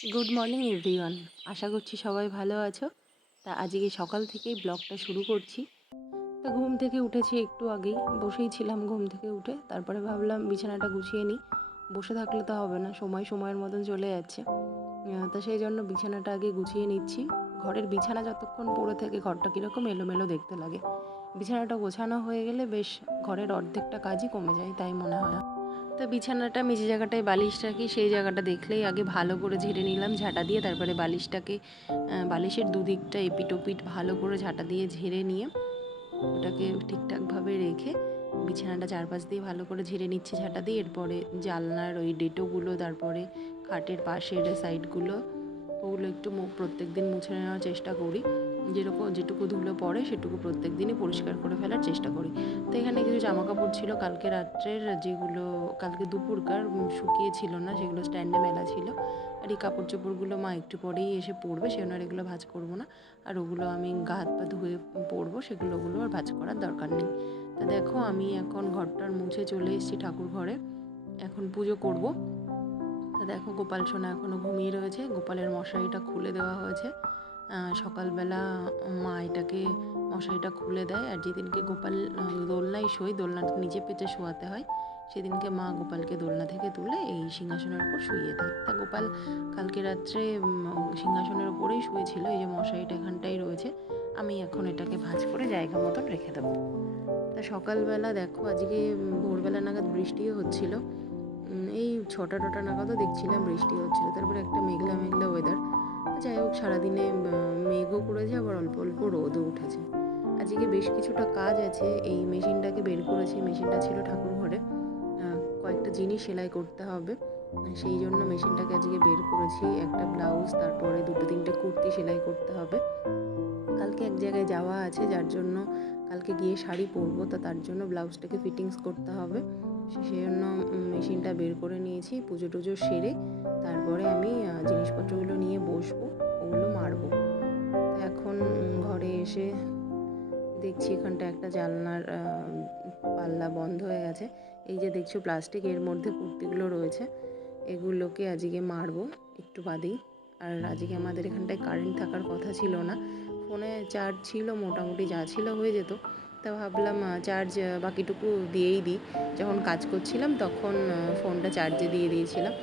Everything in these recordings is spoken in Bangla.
গুড মর্নিং এভরিওয়ান আশা করছি সবাই ভালো আছো। তা আজকে সকাল থেকেই ব্লগটা শুরু করছি। তা ঘুম থেকে উঠেছি একটু আগেই। বসেই ছিলাম ঘুম থেকে উঠে। তারপরে ভাবলাম বিছানাটা গুছিয়ে নিই। বসে থাকলে তো হবে না, সময় সময়ের মতন চলে যাচ্ছে। তা সেই জন্য বিছানাটা আগে গুছিয়ে নিচ্ছি। ঘরের বিছানা যতক্ষণ পড়ে থেকে, ঘরটা কীরকম এলোমেলো দেখতে লাগে। বিছানাটা গোছানো হয়ে গেলে বেশ ঘরের অর্ধেকটা কাজই কমে যায়, তাই মনে হয় তা বিছানাটা, মেঝে জায়গাটায় বালিশ রাখি, সেই জায়গাটা দেখলেই আগে ভালো করে ঝেড়ে নিলাম, ঝাঁটা দিয়ে তারপরে বালিশটাকে বালিশের দুদিকটা এপিটোপিট ভালো করে ঝাঁটা দিয়ে ঝেড়ে নিয়ে ওটাকে ঠিকঠাকভাবে রেখে বিছানাটা চারপাশ দিয়ে ভালো করে ঝেড়ে নিচ্ছি ঝাঁটা দিয়ে। এরপরে জানলার ওই ডেটোগুলো, তারপরে খাটের পাশের সাইডগুলো ওগুলো একটু প্রত্যেক দিন মুছে নেওয়ার চেষ্টা করি। যেরকম যেটুকু ধুলো পড়ে সেটুকু প্রত্যেক দিনই পরিষ্কার করে ফেলার চেষ্টা করি। তো এখানে কিছু জামা কাপড় ছিল, কালকে রাত্রের যেগুলো, কালকে দুপুরকার শুকিয়ে ছিল না, সেগুলো স্ট্যান্ডে মেলা ছিল। আর এই কাপড় চোপড়গুলো মা একটু পরেই এসে পরবে সেজন্য আর এগুলো ভাজ করব না। আর ওগুলো আমি গা হাত পা ধুয়ে পরবো, সেগুলো ওগুলো আর ভাজ করার দরকার নেই। তা দেখো আমি এখন ঘরটার মুছে চলে এসেছি ঠাকুর ঘরে। এখন পুজো করব। তা দেখো গোপাল সোনা এখনও ঘুমিয়ে রয়েছে, গোপালের মশারিটা খুলে দেওয়া হয়েছে। সকালবেলা মা এটাকে, মশারিটা খুলে দেয় আর যেদিনকে গোপাল দোলনায় শোয় দোলনার নিচে পেতে শোয়াতে হয়, সেদিনকে মা গোপালকে দোলনা থেকে তুলে এই সিংহাসনের উপর শুইয়ে দেয়। তা গোপাল কালকে রাত্রে সিংহাসনের উপরেই শুয়েছিল, এই যে মশারিটা এখানটাই রয়েছে, আমি এখন এটাকে ভাঁজ করে জায়গা মতন রেখে দেবো। তা সকালবেলা দেখো, আজকে ভোরবেলা নাগাদ বৃষ্টিও হচ্ছিল। এই ছটা টটা নাগাদও দেখছিলাম বৃষ্টি হচ্ছিল, তারপরে একটা মেঘলা মেঘলা ওয়েদার যাই হোক, সারাদিনে মেঘও করেছে, আবার অল্প অল্প রোদও উঠেছে। আজকে বেশ কিছুটা কাজ আছে, এই মেশিনটাকে বের করেছি, মেশিনটা ছিল ঠাকুর ঘরে। কয়েকটা জিনিস সেলাই করতে হবে, সেই জন্য মেশিনটাকে আজকে বের করেছি, একটা ব্লাউজ, তারপরে দুটো তিনটে কুর্তি সেলাই করতে হবে। কালকে এক জায়গায় যাওয়া আছে, যার জন্য কালকে গিয়ে শাড়ি পরবো, তা তার জন্য ব্লাউজটাকে ফিটিংস করতে হবে। সেই জন্য মেশিনটা বের করে নিয়েছি, পুজো টুজো সেরে তারপরে আমি জিনিসপত্রগুলো নিয়ে বসবো, ওগুলো মারবো। এখন ঘরে এসে দেখছি এখানটা একটা জানলার পাল্লা বন্ধ হয়ে গেছে। এই যে দেখছ, প্লাস্টিক, এর মধ্যে কুর্তিগুলো রয়েছে, এগুলোকে আজকে মারবো একটু বাদেই। আর আজকে আমাদের এখানটায় কারেন্ট থাকার কথা ছিল না। ফোনে চার্জ ছিল, মোটামুটি যা ছিল হয়ে যেত। তা ভাবলাম চার্জ বাকিটুকু দিয়েই দিই। যখন কাজ করছিলাম তখন ফোনটা চার্জে দিয়ে দিয়েছিলাম।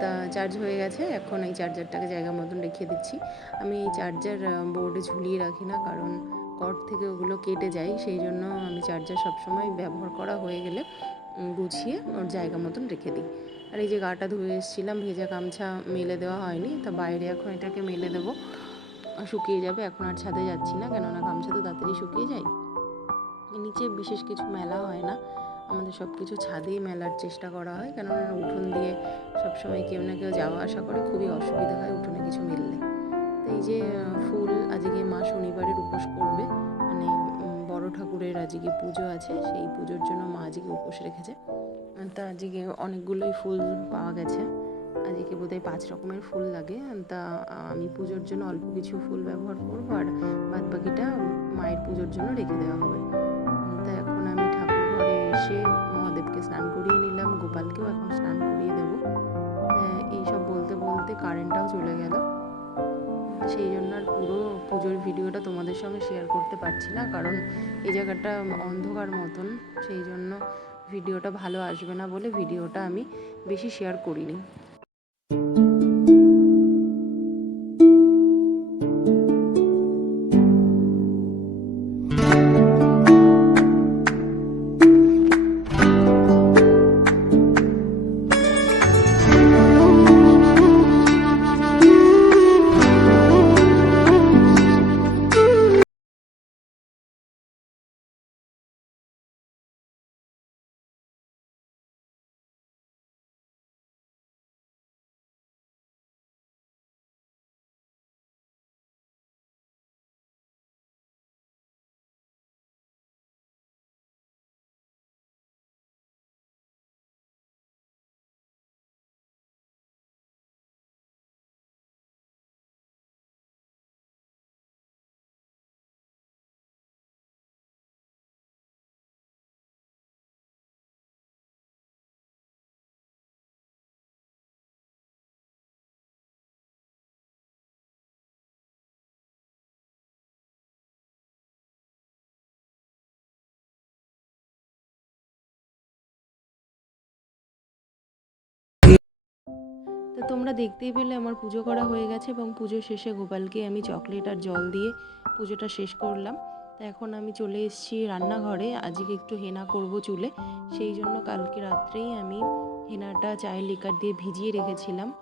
তা চার্জ হয়ে গেছে, এখন এই চার্জারটাকে জায়গা মতন রেখে দিচ্ছি। আমি এই চার্জার বোর্ডে ঝুলিয়ে রাখি না, কারণ কট থেকে ওগুলো কেটে যায়। সেই জন্য আমি চার্জার সবসময় ব্যবহার করা হয়ে গেলে গুছিয়ে ওর জায়গা মতন রেখে দিই। আর এই যে গাটা ধুয়ে এসেছিলাম, ভেজা গামছা মেলে দেওয়া হয়নি। তা বাইরে এখন এটাকে মেলে দেবো। শুকিয়ে যাবে, এখন আর ছাদে যাচ্ছি না, কেননা গামছা তো তাড়াতাড়ি শুকিয়ে যায়। নিচে বিশেষ কিছু মেলা হয় না। আমাদের সব কিছু ছাদেই মেলার চেষ্টা করা হয়। কেননা উঠোন দিয়ে সবসময় কেউ না কেউ যাওয়া আসা করে, খুবই অসুবিধা হয় উঠোনে কিছু মিললে। তো এই যে ফুল আজকে মা শনিবারের উপোস করবে। মানে বড় ঠাকুরের আজকে পুজো আছে, সেই পুজোর জন্য মা আজকে উপোস রেখেছে। তা আজকে অনেকগুলোই ফুল পাওয়া গেছে। আজকে বোধহয় পাঁচ রকমের ফুল লাগে। তা আমি পুজোর জন্য অল্প কিছু ফুল ব্যবহার করব। আর বাদ বাকিটা মায়ের পুজোর জন্য রেখে দেওয়া হবে। এসে মহাদেবকে স্নান করিয়ে নিলাম, গোপালকেও এখন স্নান করিয়ে দেবো। এই এইসব বলতে বলতে কারেন্টটাও চলে গেল। সেই জন্য আর পুরো পুজোর ভিডিওটা তোমাদের সঙ্গে শেয়ার করতে পারছি না, কারণ এই জায়গাটা অন্ধকার মতন, সেই জন্য ভিডিওটা ভালো আসবে না বলে ভিডিওটা আমি বেশি শেয়ার করিনি। তোমরা দেখতেই পেলে আমার পুজো করা হয়ে গেছে এবং পুজো শেষে গোপালকে আমি চকলেট আর জল দিয়ে পুজোটা শেষ করলাম। তা এখন আমি চলে এসেছি রান্নাঘরে। আজকে একটু হেনা করব চুলে। সেই জন্য কালকে রাত্রেই আমি হেনাটা চায়ের লিকার দিয়ে ভিজিয়ে রেখেছিলাম।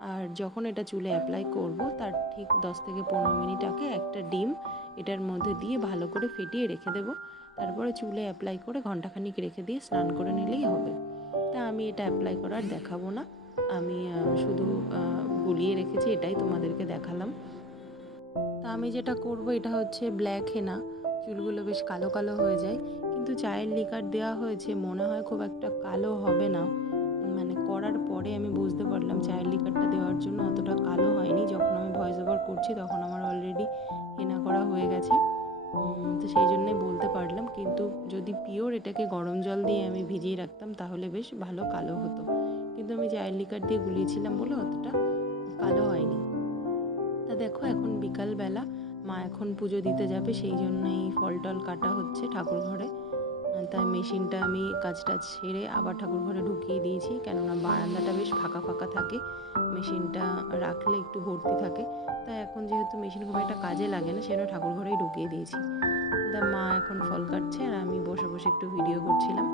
আর যখন এটা চুলে অ্যাপ্লাই করব, তার ঠিক দশ থেকে পনেরো মিনিট আগে একটা ডিম এটার মধ্যে দিয়ে ভালো করে ফেটিয়ে রেখে দেবো। তারপরে চুলে অ্যাপ্লাই করে ঘন্টাখানিক রেখে দিয়ে স্নান করে নিলেই হবে। তা আমি এটা অ্যাপ্লাই করার দেখাবো না। আমি শুধু গুলিয়ে রেখেছি, এটাই তোমাদেরকে দেখালাম। তা আমি যেটা করব, এটা হচ্ছে ব্ল্যাক হেনা চুলগুলো বেশ কালো কালো হয়ে যায়। কিন্তু চায়ের লিকার দেওয়া হয়েছে, মনে হয় খুব একটা কালো হবে না। মানে করার পরে আমি বুঝতে পারলাম চায়ের লিকারটা দেওয়ার জন্য অতটা কালো হয়নি। যখন আমি ভয়েস ওভার করছি, তখন আমার অলরেডি হেনা করা হয়ে গেছে। তো সেই জন্যই বলতে পারলাম। কিন্তু যদি পিওর এটাকে গরম জল দিয়ে আমি ভিজিয়ে রাখতাম, তাহলে বেশ ভালো কালো হতো। কিন্তু আমি চায়ের লিকার দিয়ে গুলিয়েছিলাম বলে অতটা কালো হয়নি। তা দেখো, এখন বিকালবেলা, মা এখন পুজো দিতে যাবে, সেই জন্যই ফল টল কাটা হচ্ছে ঠাকুর ঘরে। তাই মেশিনটা আমি কাজটা ছেড়ে আবার ঠাকুর ঘরে ঢুকিয়ে দিয়েছি, কেননা বারান্দাটা বেশ ফাঁকা ফাঁকা থাকে। মেশিনটা রাখলে একটু ভর্তি থাকে। তাই এখন যেহেতু মেশিন খুব একটা কাজে লাগে না সেটা ঠাকুর ঘরেই ঢুকিয়ে দিয়েছি। তা মা এখন ফল কাটছে আর আমি বসে বসে একটু ভিডিও করছিলাম।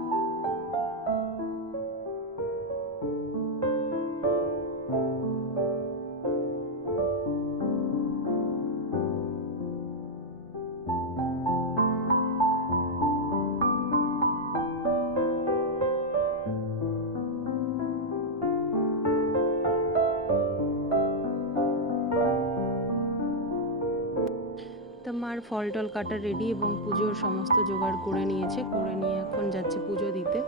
তা মার ফল টল কাটা রেডি এবং পুজোর সমস্ত জোগাড় করে নিয়েছে, করে নিয়ে এখন যাচ্ছে পুজো দিতে।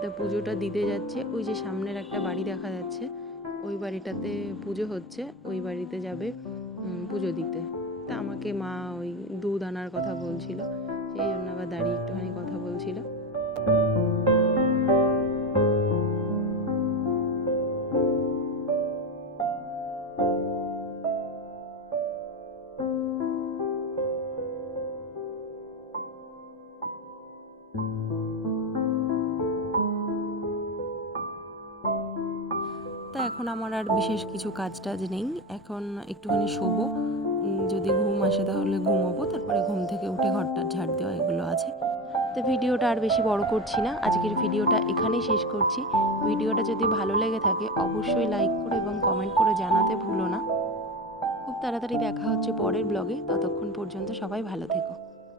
তা পুজোটা দিতে যাচ্ছে, ওই যে সামনের একটা বাড়ি দেখা যাচ্ছে, ওই বাড়িটাতে পুজো হচ্ছে, ওই বাড়িতে যাবে পুজো দিতে। তা আমাকে মা ওই দুধ আনার কথা বলছিল, সেই জন্য আবার দাঁড়িয়ে একটুখানি কথা বলছিল। এখন আমার আর বিশেষ কিছু কাজ টাজ নেই। এখন একটুখানি শোবো। যদি ঘুম আসে তাহলে ঘুমোবো। তারপরে ঘুম থেকে উঠে ঘরটা ঝাড় দেওয়া এগুলো আছে। তো ভিডিওটা আর বেশি বড় করছি না। আজকের ভিডিওটা এখানেই শেষ করছি। ভিডিওটা যদি ভালো লেগে থাকে, অবশ্যই লাইক করে এবং কমেন্ট করে জানাতে ভুলো না। খুব তাড়াতাড়ি দেখা হচ্ছে পরের ব্লগে। ততক্ষণ পর্যন্ত সবাই ভালো থেকো।